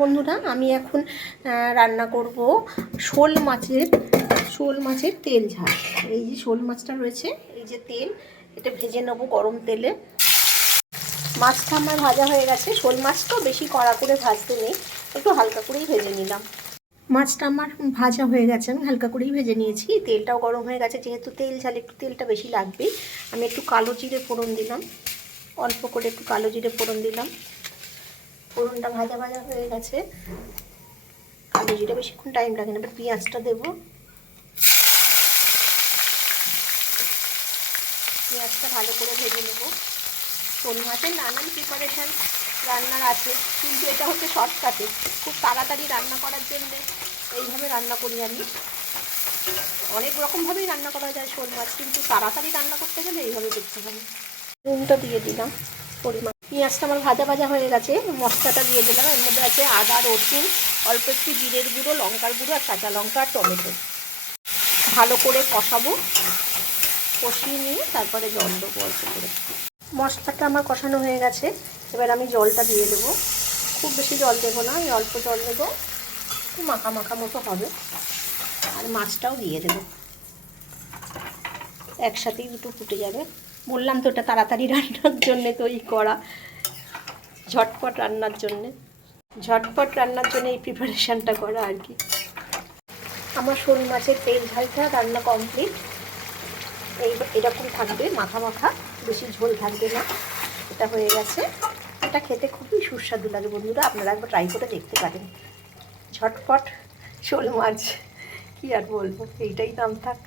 বন্ধুরা, আমি এখন রান্না করব শোল মাছের তেল ঝাল। এই যে শোল মাছটা রয়েছে, এই যে তেল, এটা ভেজে নেবো গরম তেলে। মাছটা আমার ভাজা হয়ে গেছে। শোল মাছটা বেশি কড়া করে ভাজতে নেই, একটু হালকা করেই ভেজে নিলাম। মাছটা আমার ভাজা হয়ে গেছে, আমি হালকা করেই ভেজে নিয়েছি। তেলটাও গরম হয়ে গেছে, যেহেতু তেল ঝাল একটু তেলটা বেশি লাগবে। আমি একটু কালো জিরে ফোড়ন দিলাম, অল্প করে একটু কালো জিরে ফোড়ন দিলাম। ফোড়নটা ভাজা ভাজা হয়ে গেছে, কালো জিরে বেশিক্ষণ টাইম লাগে না। এবার পেঁয়াজটা দেবো, পেঁয়াজটা ভালো করে ভেজে নেব। শোল মাছের নানান প্রিপারেশান রান্নার আছে, কিন্তু এটা হচ্ছে শর্টকাটে, খুব তাড়াতাড়ি রান্না করার জন্য এইভাবে রান্না করি আমি। অনেক রকমভাবেই রান্না করা যায় শোল মাছ, কিন্তু তাড়াতাড়ি রান্না করতে গেলে এইভাবে দেখতে হবে। নুনটা দিয়ে দিলাম পরিমাণ। পেঁয়াজটা আমার ভাজা ভাজা হয়ে গেছে, মশলাটা দিয়ে দিলাম। এর মধ্যে আছে আদা, রসুন, অল্প একটু জিরের গুঁড়ো, লঙ্কার গুঁড়ো আর কাঁচা লঙ্কা আর টমেটো। ভালো করে কষাবো, কষিয়ে নিয়ে তারপরে জল দেবো অল্প করে। মশলাটা আমার কষানো হয়ে গেছে, এবার আমি জলটা দিয়ে দেবো। খুব বেশি জল দেবো না, আমি অল্প জল দেবো, একটু মাখা মাখা মতো হবে। আর মাছটাও দিয়ে দেবো, একসাথেই দুটো ফুটে যাবে। বললাম তো এটা তাড়াতাড়ি রান্নার জন্যে তৈরি করা, ঝটপট রান্নার জন্যে এই প্রিপারেশানটা করা আর কি। আমার শোল মাছের তেল ঝালটা রান্না কমপ্লিট। এরকম থাকবে, মাখা মাখা, বেশি ঝোল থাকবে না। এটা হয়ে গেছে। এটা খেতে খুবই সুস্বাদু লাগে বন্ধুরা, আপনারা একবার ট্রাই করে দেখতে পারেন। ঝটপট শোল মাছ, কী আর বলবো, এইটাই নাম থাক।